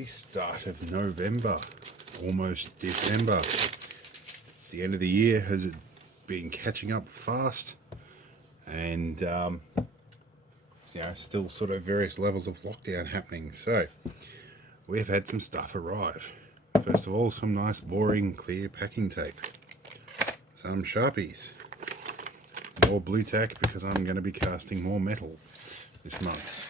the start of November, almost December. The end of the year has been catching up fast, and still sort of various levels of lockdown happening. So we've had some stuff arrive. First of all, some nice boring clear packing tape, some Sharpies, more blue tack because I'm going to be casting more metal this month.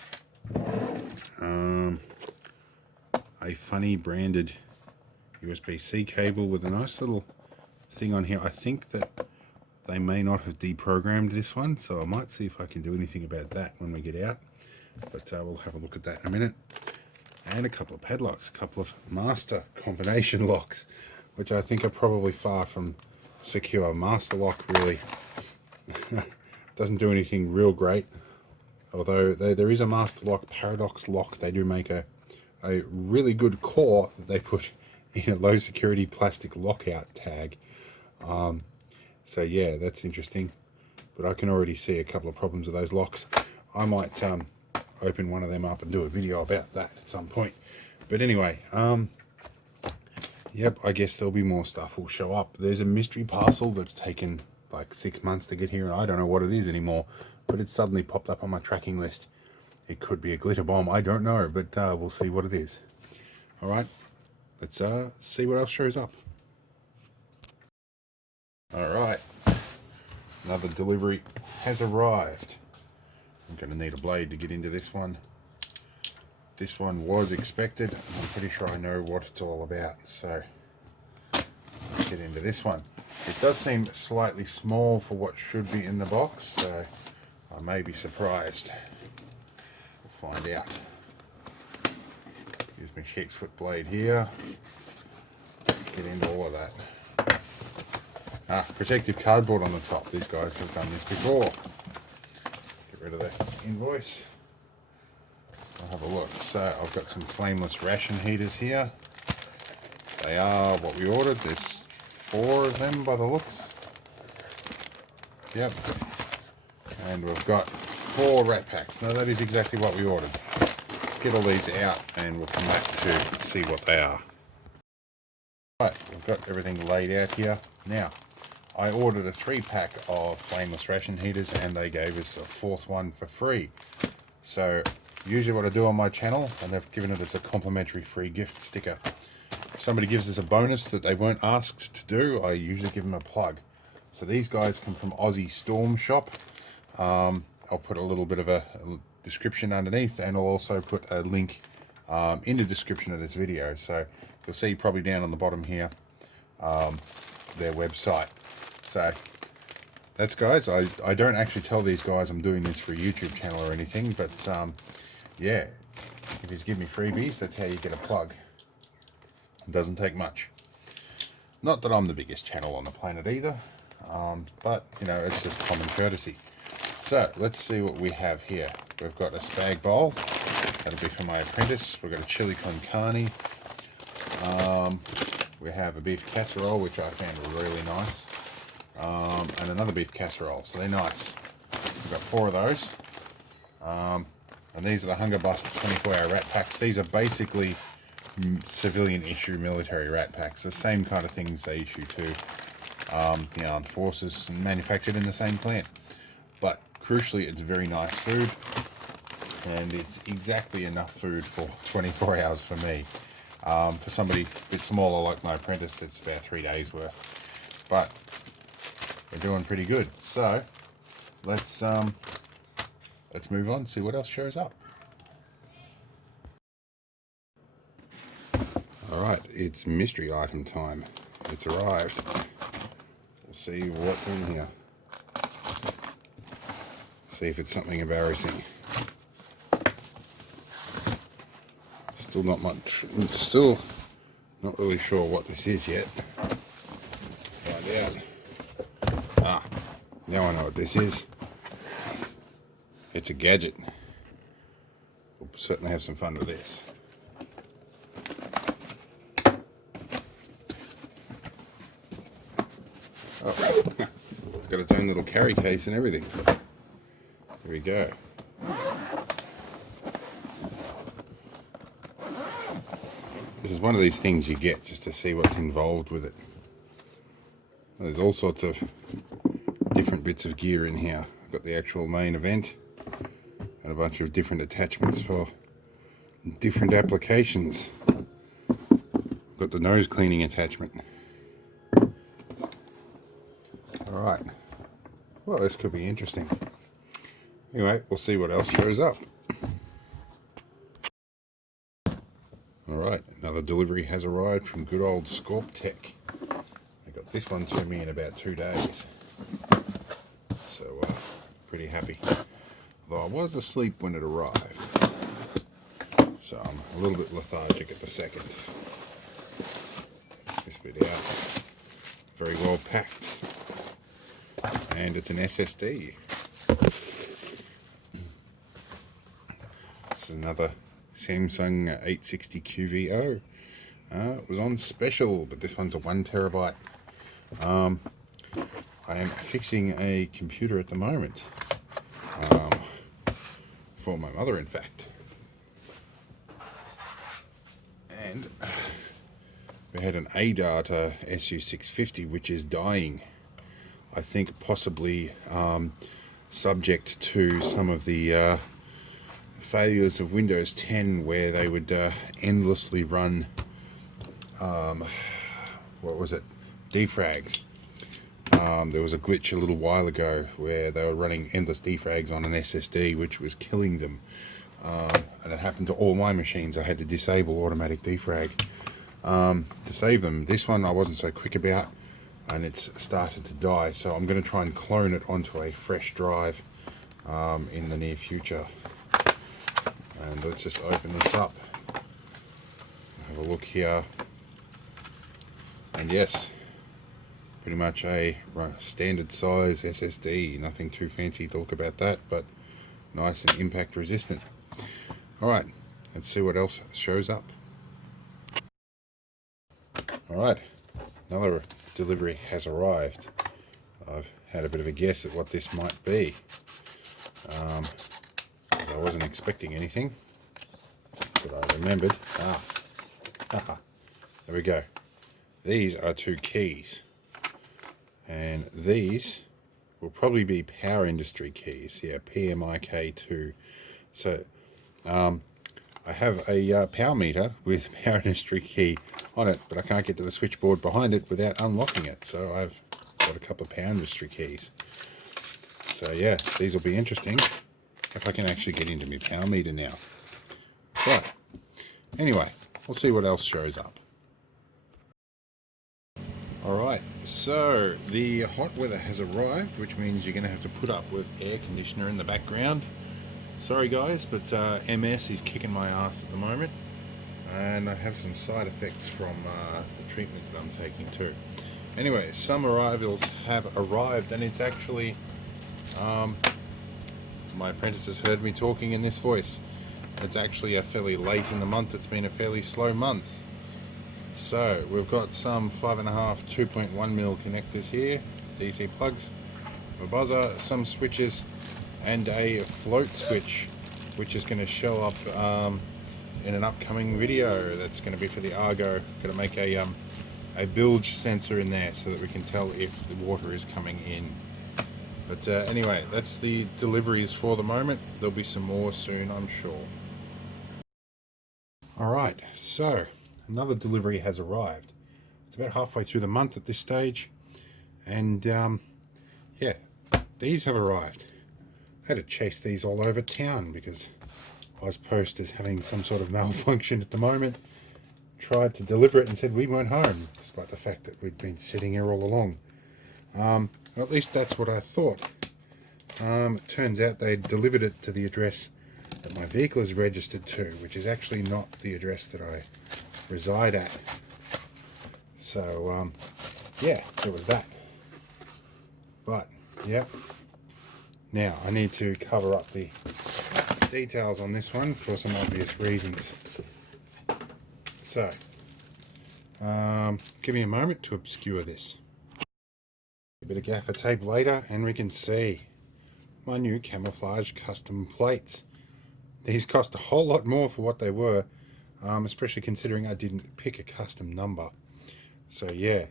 A funny branded USB-C cable with a nice little thing on here. I think that they may not have deprogrammed this one, so I might see if I can do anything about that when we get out, but we'll have a look at that in a minute. And a couple of padlocks, a couple of master combination locks, which I think are probably far from secure. Master lock really doesn't do anything real great, although there is a master lock paradox lock. They do make a really good core that they put in a low security plastic lockout tag. So yeah, that's interesting, but I can already see a couple of problems with those locks. I might open one of them up and do a video about that at some point. But anyway, yep, I guess there'll be more stuff will show up. There's a mystery parcel that's taken like 6 months to get here, and I don't know what it is anymore, but it's suddenly popped up on my tracking list. It could be a glitter bomb, I don't know, but we'll see what it is. All right, let's see what else shows up. All right, another delivery has arrived. I'm going to need a blade to get into this one. This one was expected. I'm pretty sure I know what it's all about, so let's get into this one. It does seem slightly small for what should be in the box, so I may be surprised. We'll find out. Use my sheep's foot blade here. Get into all of that. Protective cardboard on the top. These guys have done this before. Get rid of the invoice. I'll have a look. So I've got some flameless ration heaters here. They are what we ordered. There's 4 of them by the looks. Yep. And we've got 4 rat packs. Now that is exactly what we ordered. Let's get all these out and we'll come back to see what they are. Right, we've got everything laid out here. Now, I ordered a 3-pack of flameless ration heaters and they gave us a 4th one for free. So usually what I do on my channel, and they've given it as a complimentary free gift sticker. If somebody gives us a bonus that they weren't asked to do, I usually give them a plug. So these guys come from Aussie Storm Shop. I'll put a little bit of a description underneath, and I'll also put a link in the description of this video. So you'll see probably down on the bottom here their website. So that's, guys, I don't actually tell these guys I'm doing this for a YouTube channel or anything, but yeah, if you give me freebies, that's how you get a plug. It doesn't take much. Not that I'm the biggest channel on the planet either, but you know, it's just common courtesy. So let's see what we have here. We've got a spag bowl. That'll be for my apprentice. We've got a chili con carne. We have a beef casserole, which I found really nice. And another beef casserole, so they're nice. We've got 4 of those. And these are the Hunger Bust 24-hour rat packs. These are basically civilian issue military rat packs. The same kind of things they issue to the armed forces, and manufactured in the same plant. But crucially, it's very nice food, and it's exactly enough food for 24 hours for me. For somebody a bit smaller like my apprentice, it's about 3 days worth. But we're doing pretty good. So let's move on, see what else shows up. Alright, it's mystery item time. It's arrived. We'll see what's in here. See if it's something embarrassing. Still not much. Still not really sure what this is yet. Find out. Now I know what this is. It's a gadget. We'll certainly have some fun with this. Oh, it's got its own little carry case and everything. Here we go. This is one of these things you get just to see what's involved with it. There's all sorts of different bits of gear in here. I've got the actual main event and a bunch of different attachments for different applications. I've got the nose cleaning attachment. Alright, well, this could be interesting. Anyway, we'll see what else shows up. Alright, another delivery has arrived from good old Scorp Tech. They got this one to me in about 2 days. So, pretty happy. Although I was asleep when it arrived. So I'm a little bit lethargic at the second. This bit out. Very well packed. And it's an SSD. This is another Samsung 860 QVO. It was on special, but this one's a 1 terabyte. I am fixing a computer at the moment. For my mother, in fact. And we had an ADATA SU650 which is dying. I think possibly subject to some of the failures of Windows 10 where they would endlessly run what was it? Defrags. There was a glitch a little while ago where they were running endless defrags on an SSD which was killing them. And it happened to all my machines. I had to disable automatic defrag to save them. This one I wasn't so quick about, and it's started to die, so I'm going to try and clone it onto a fresh drive in the near future. And let's just open this up, have a look here, and yes, pretty much a standard size SSD, nothing too fancy to look about that, but nice and impact resistant. Alright, let's see what else shows up. Alright, another delivery has arrived. I've had a bit of a guess at what this might be. I wasn't expecting anything, but I remembered. There we go. These are 2 keys, and these will probably be power industry keys. Yeah, PMIK2. So I have a power meter with power industry key on it, but I can't get to the switchboard behind it without unlocking it. So I've got a couple of power industry keys. So yeah, these will be interesting if I can actually get into my power meter now. But anyway, we'll see what else shows up. Alright, so the hot weather has arrived, which means you're going to have to put up with air conditioner in the background. Sorry guys, but MS is kicking my ass at the moment, and I have some side effects from the treatment that I'm taking too. Anyway, some arrivals have arrived, and it's actually, my apprentice has heard me talking in this voice. It's actually a fairly late in the month. It's been a fairly slow month. So we've got some 5.5 2.1mm connectors here, DC plugs, a buzzer, some switches, and a float switch, which is going to show up in an upcoming video. That's going to be for the Argo. Going to make a bilge sensor in there so that we can tell if the water is coming in. But anyway, that's the deliveries for the moment. There'll be some more soon, I'm sure. Alright, so another delivery has arrived. It's about halfway through the month at this stage, and yeah, these have arrived. I had to chase these all over town because Ozpost is having some sort of malfunction at the moment. Tried to deliver it and said we weren't home, despite the fact that we'd been sitting here all along. At least that's what I thought. It turns out they delivered it to the address that my vehicle is registered to, which is actually not the address that I reside at. So yeah, there was that. But yeah, now I need to cover up the details on this one for some obvious reasons. So give me a moment to obscure this. A bit of gaffer tape later and we can see my new camouflage custom plates. These cost a whole lot more for what they were. especially considering I didn't pick a custom number. So yeah,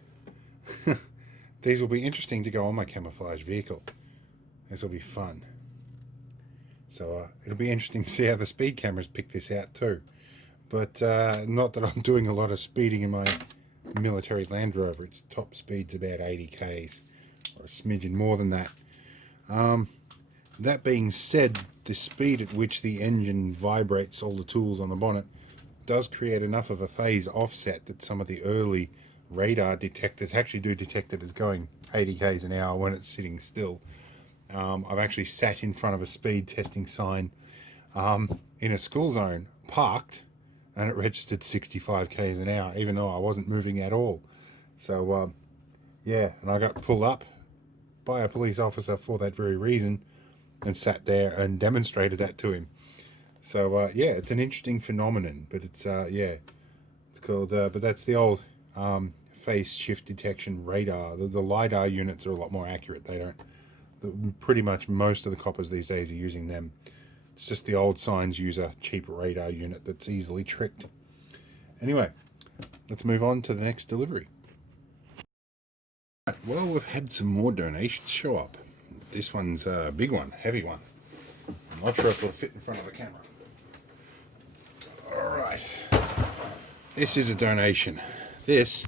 these will be interesting to go on my camouflage vehicle. This will be fun. So it'll be interesting to see how the speed cameras pick this out too. But not that I'm doing a lot of speeding in my military Land Rover. Its top speed's about 80 k's, or a smidgen more than that. That being said, the speed at which the engine vibrates all the tools on the bonnet does create enough of a phase offset that some of the early radar detectors actually do detect it as going 80 k's an hour when it's sitting still. I've actually sat in front of a speed testing sign in a school zone, parked, and it registered 65 k's an hour, even though I wasn't moving at all. So yeah, and I got pulled up by a police officer for that very reason, and sat there and demonstrated that to him. So yeah, it's an interesting phenomenon, but it's yeah, it's called but that's the old phase shift detection radar. The LiDAR units are a lot more accurate. They don't, pretty much most of the coppers these days are using them. It's just the old signs use a cheap radar unit that's easily tricked. Anyway, let's move on to the next delivery. Well, we've had some more donations show up. This one's a big one, heavy one. I'm not sure if it'll fit in front of the camera. Alright, this is a donation. This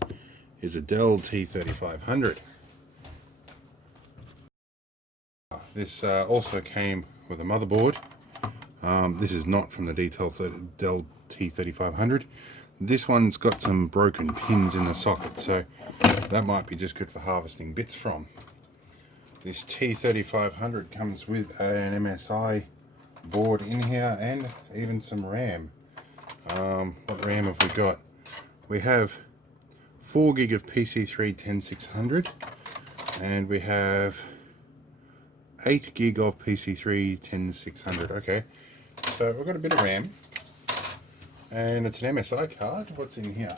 is a Dell T3500. This also came with a motherboard. This is not from the Dell T3500. This one's got some broken pins in the socket, so that might be just good for harvesting bits from. This T3500 comes with an MSI board in here and even some RAM. What RAM have we got? We have 4 gig of PC3 10600, and we have 8 gig of PC3 10600. Okay, so we've got a bit of RAM, and it's an MSI card. What's in here?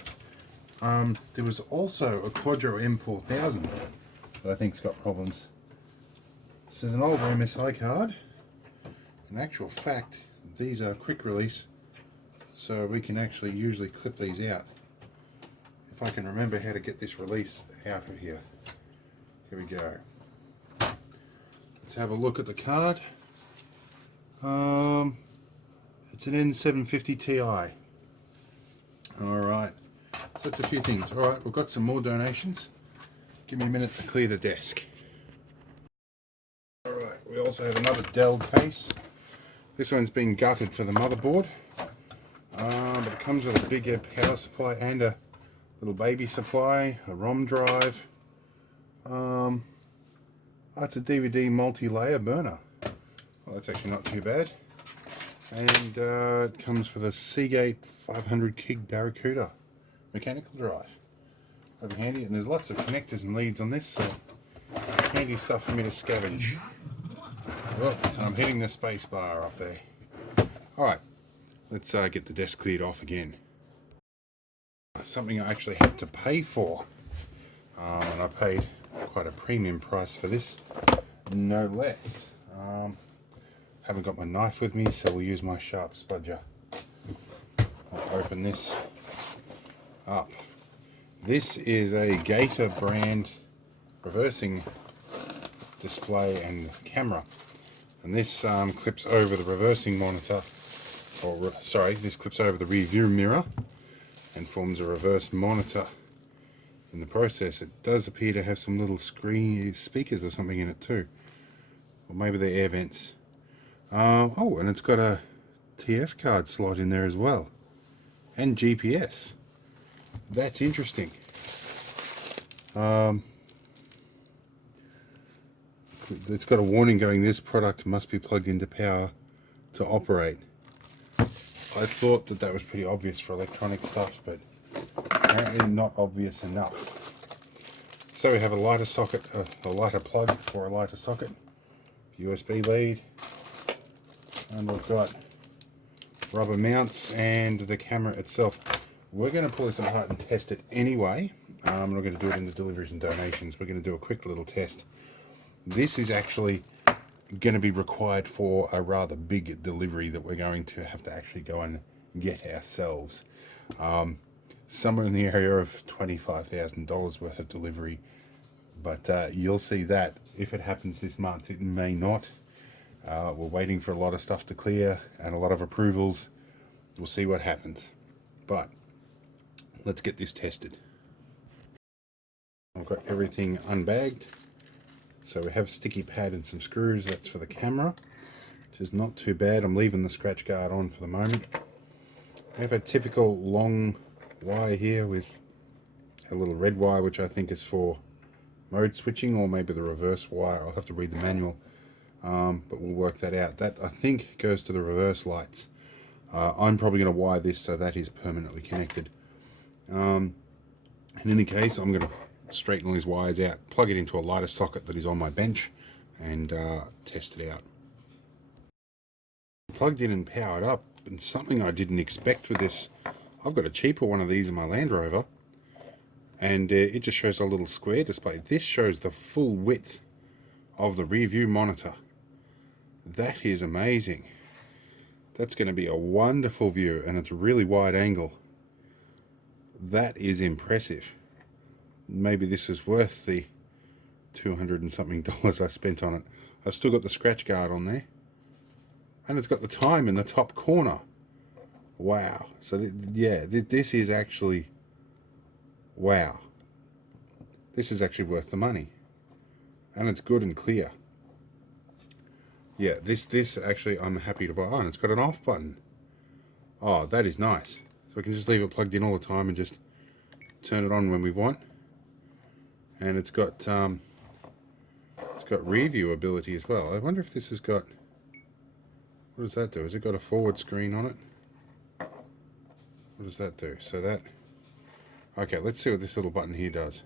There was also a Quadro M4000 that I think's got problems. This is an old MSI card. In actual fact, these are quick release, so we can actually usually clip these out. If I can remember how to get this release out of here. Here we go. Let's have a look at the card. It's an N750 Ti. Alright, so that's a few things. Alright, we've got some more donations. Give me a minute to clear the desk. Alright, we also have another Dell case. This one's been gutted for the motherboard, but it comes with a bigger power supply and a little baby supply, a ROM drive. It's a DVD multi-layer burner. Well, that's actually not too bad. And it comes with a Seagate 500 gig Barracuda mechanical drive. That'll be handy, and there's lots of connectors and leads on this, so handy stuff for me to scavenge. Well, and I'm hitting the space bar up there. Alright, let's get the desk cleared off again. Something I actually had to pay for, and I paid quite a premium price for this, no less. Haven't got my knife with me, so we'll use my sharp spudger. I'll open this up. This is a Gator brand reversing display and camera, and this clips over the reversing monitor, or sorry, this clips over the rear view mirror and forms a reverse monitor. In the process, it does appear to have some little screen speakers or something in it too, or maybe they're air vents. Oh, and it's got a TF card slot in there as well, and GPS. That's interesting. It's got a warning going, this product must be plugged into power to operate. I thought that was pretty obvious for electronic stuff, but apparently not obvious enough. So we have a lighter socket, a lighter plug for a lighter socket, USB lead, and we've got rubber mounts and the camera itself. We're going to pull this apart and test it anyway. I'm not going to do it in the deliveries and donations. We're going to do a quick little test. This is actually going to be required for a rather big delivery that we're going to have to actually go and get ourselves. Somewhere in the area of $25,000 worth of delivery, but you'll see that if it happens this month. It may not. We're waiting for a lot of stuff to clear and a lot of approvals. We'll see what happens, but let's get this tested. I've got everything unbagged. So we have sticky pad and some screws. That's for the camera, which is not too bad. I'm leaving the scratch guard on for the moment. I have a typical long wire here with a little red wire, which I think is for mode switching, or maybe the reverse wire. I'll have to read the manual, but we'll work that out. That, I think, goes to the reverse lights. I'm probably going to wire this so that is permanently connected. In any case, I'm going to straighten all these wires out, plug it into a lighter socket that is on my bench, and test it out. Plugged in and powered up, and something I didn't expect with this, I've got a cheaper one of these in my Land Rover, and it just shows a little square display. This shows the full width of the rear view monitor. That is amazing. That's going to be a wonderful view, and it's a really wide angle. That is impressive. Maybe this is worth the $200 and something I spent on it. I've still got the scratch guard on there, and it's got the time in the top corner. Wow. So yeah, this is actually, wow, this is actually worth the money, and it's good and clear. Yeah, this actually I'm happy to buy. Oh, and it's got an off button. Oh, that is nice. So we can just leave it plugged in all the time and just turn it on when we want. And it's got rear view ability as well. I wonder if this has got, what does that do? Has it got a forward screen on it? What does that do? So that, okay, let's see what this little button here does.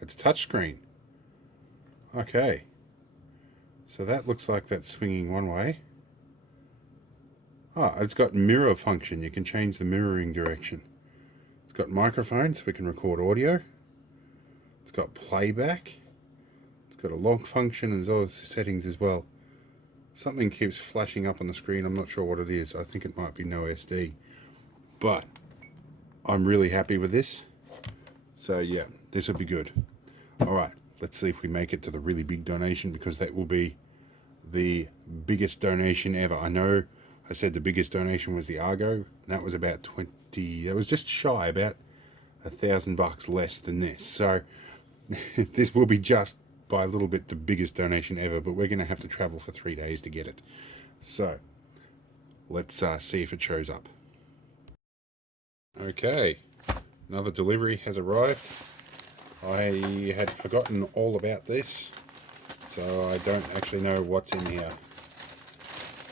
It's touchscreen. Okay. So that looks like that's swinging one way. Ah, it's got mirror function. You can change the mirroring direction. It's got microphone so we can record audio. It's got playback. It's got a log function as well as settings as well. Something keeps flashing up on the screen. I'm not sure what it is. I think it might be no SD. But I'm really happy with this. So yeah, this will be good. Alright, let's see if we make it to the really big donation, because that will be the biggest donation ever. I know I said the biggest donation was the Argo, and that was about 20, that was just shy, about $1,000 less than this. So this will be just by a little bit the biggest donation ever, but we're going to have to travel for 3 days to get it. So let's see if it shows up. Okay, another delivery has arrived. I had forgotten all about this, so I don't actually know what's in here.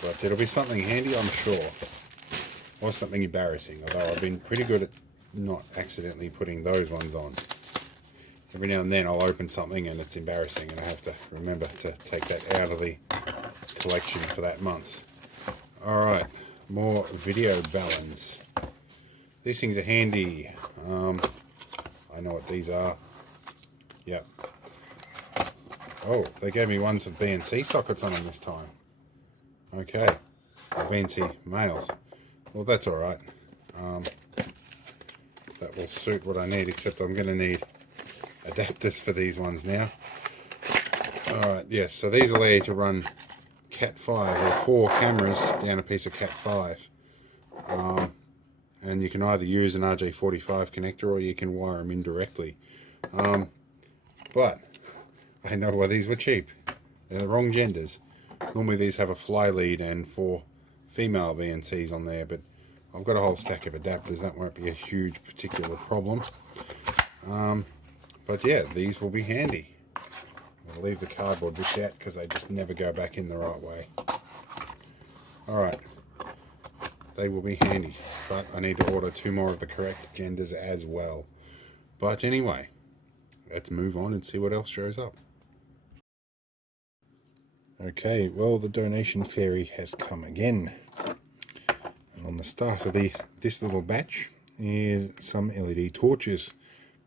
But it'll be something handy, I'm sure. Or something embarrassing, although I've been pretty good at not accidentally putting those ones on. Every now and then I'll open something and it's embarrassing, and I have to remember to take that out of the collection for that month. Alright, more video balance. These things are handy. I know what these are. Yep. Oh, they gave me ones with BNC sockets on them this time. Okay. BNC males. Well, that's alright. That will suit what I need, except I'm going to need adapters for these ones now. Alright, yes, so these allow you to run Cat5 or 4 cameras down a piece of Cat5. And you can either use an RJ45 connector or you can wire them in directly. But I know why these were cheap. They're the wrong genders. Normally these have a fly lead and 4 female VNCs on there, but I've got a whole stack of adapters. That won't be a huge particular problem. But yeah, these will be handy. I'll leave the cardboard bits out because they just never go back in the right way. Alright, they will be handy, but I need to order 2 more of the correct genders as well. But anyway, let's move on and see what else shows up. Okay, well, the donation fairy has come again. And on the start of this little batch is some LED torches,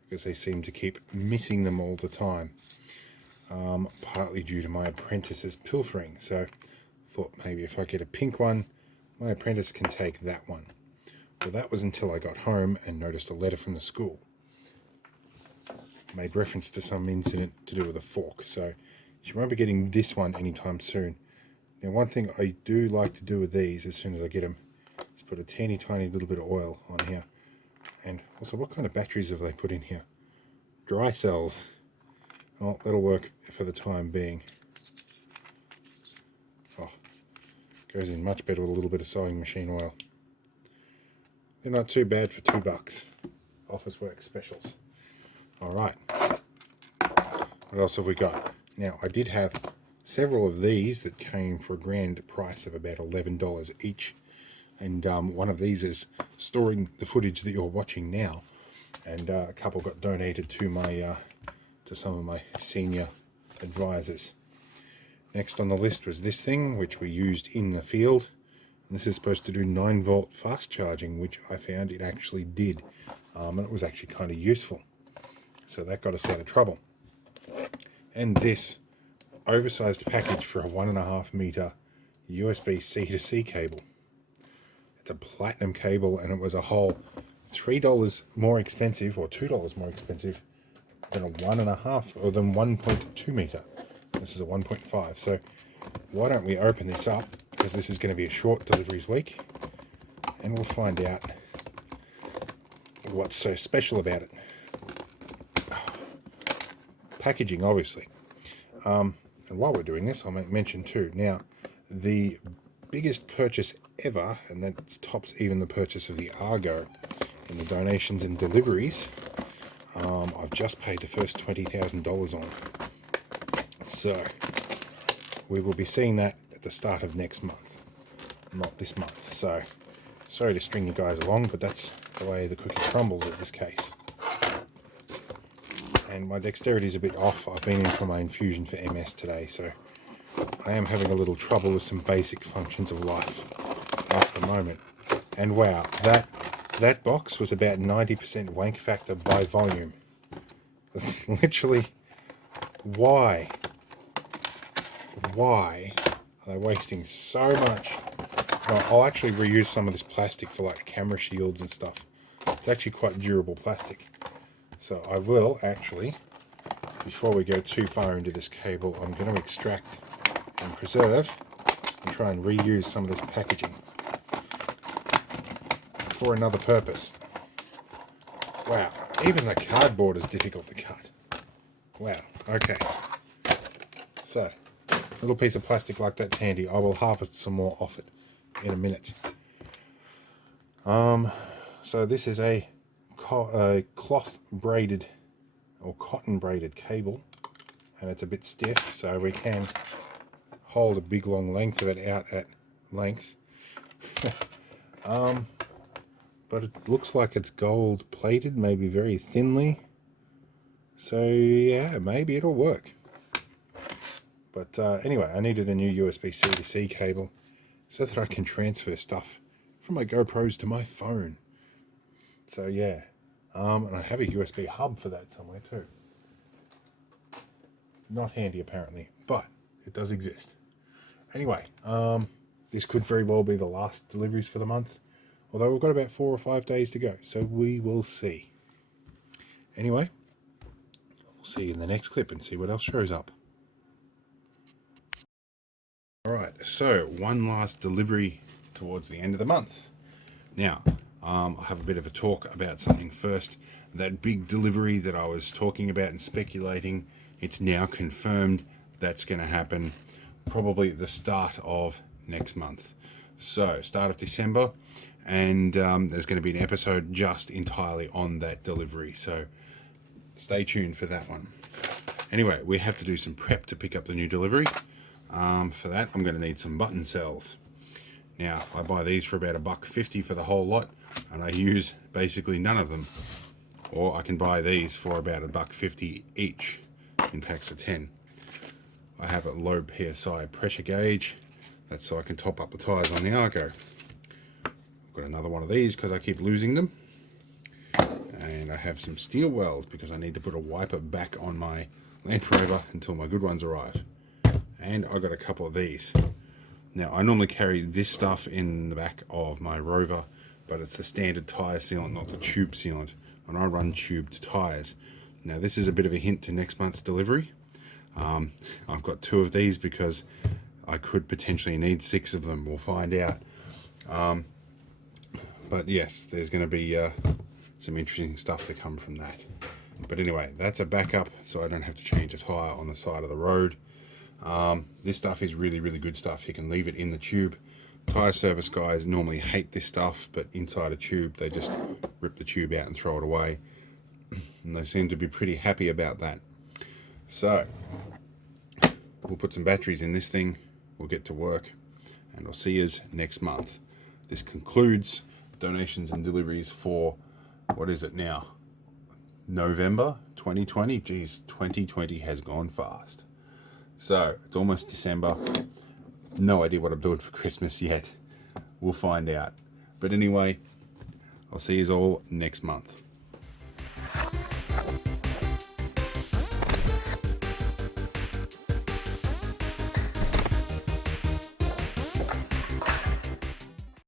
because they seem to keep missing them all the time. Partly due to my apprentice's pilfering. So thought maybe if I get a pink one, my apprentice can take that one. Well, that was until I got home and noticed a letter from the school. Made reference to some incident to do with a fork, so she won't be getting this one anytime soon. Now, one thing I do like to do with these as soon as I get them is put a teeny tiny little bit of oil on here. And also, what kind of batteries have they put in here? Dry cells. Well, that'll work for the time being. Oh, goes in much better with a little bit of sewing machine oil. They're not too bad for $2. Office Works specials. Alright, what else have we got? Now, I did have several of these that came for a grand price of about $11 each. And one of these is storing the footage that you're watching now. And a couple got donated to my to some of my senior advisors. Next on the list was this thing, which we used in the field. And this is supposed to do 9-volt fast charging, which I found it actually did. And it was actually kind of useful. So that got us out of trouble. And this oversized package for a 1.5 meter USB C-to-C cable. It's a platinum cable, and it was a whole $3 more expensive, or $2 more expensive than a 1.5 or than 1.2 meter. This is a 1.5. So why don't we open this up, because this is going to be a short deliveries week, and we'll find out what's so special about it. Packaging, obviously. And while we're doing this, I'll mention too, now, the biggest purchase ever, and that tops even the purchase of the Argo in the donations and deliveries, I've just paid the first $20,000 on. So, we will be seeing that at the start of next month, not this month. So, sorry to string you guys along, but that's the way the cookie crumbles in this case. And my dexterity is a bit off. I've been in for my infusion for MS today, so I am having a little trouble with some basic functions of life at the moment. And wow, that box was about 90% wank factor by volume. Literally, why are they wasting so much? Well, I'll actually reuse some of this plastic for like camera shields and stuff. It's actually quite durable plastic. So I will actually, before we go too far into this cable, I'm going to extract and preserve and try and reuse some of this packaging for another purpose. Wow, even the cardboard is difficult to cut. Wow, okay. So, a little piece of plastic like that's handy. I will harvest some more off it in a minute. So this is a cloth braided or cotton braided cable, and it's a bit stiff, so we can hold a big long length of it out at length. But it looks like it's gold plated, maybe very thinly, so yeah, maybe it'll work. But anyway, I needed a new USB C-to-C cable so that I can transfer stuff from my GoPros to my phone. So yeah, and I have a USB hub for that somewhere too. Not handy apparently, but it does exist. Anyway, this could very well be the last deliveries for the month, although we've got about 4 or 5 days to go, so we will see. Anyway, we'll see you in the next clip and see what else shows up. Alright, so one last delivery towards the end of the month. Now, I'll have a bit of a talk about something first. That big delivery that I was talking about and speculating, it's now confirmed that's going to happen probably at the start of next month. So, start of December, and there's going to be an episode just entirely on that delivery. So, stay tuned for that one. Anyway, we have to do some prep to pick up the new delivery. For that, I'm going to need some button cells. Now, I buy these for about $1.50 for the whole lot, and I use basically none of them. Or I can buy these for about $1.50 each in packs of 10. I have a low PSI pressure gauge. That's so I can top up the tyres on the Argo. I've got another one of these because I keep losing them. And I have some steel welds because I need to put a wiper back on my Land Rover until my good ones arrive. And I got a couple of these. Now, I normally carry this stuff in the back of my Rover but it's the standard tyre sealant, not the tube sealant. And I run tubed tyres. Now this is a bit of a hint to next month's delivery. I've got 2 of these because I could potentially need 6 of them. We'll find out. But yes, there's going to be some interesting stuff to come from that. But anyway, that's a backup, so I don't have to change a tyre on the side of the road. This stuff is really, really good stuff. You can leave it in the tube. Tyre service guys normally hate this stuff, but inside a tube, they just rip the tube out and throw it away. And they seem to be pretty happy about that. So, we'll put some batteries in this thing, we'll get to work, and we'll see you next month. This concludes donations and deliveries for, what is it now? November 2020. Geez, 2020 has gone fast. So, it's almost December. No idea what I'm doing for Christmas yet. We'll find out. But anyway, I'll see you all next month.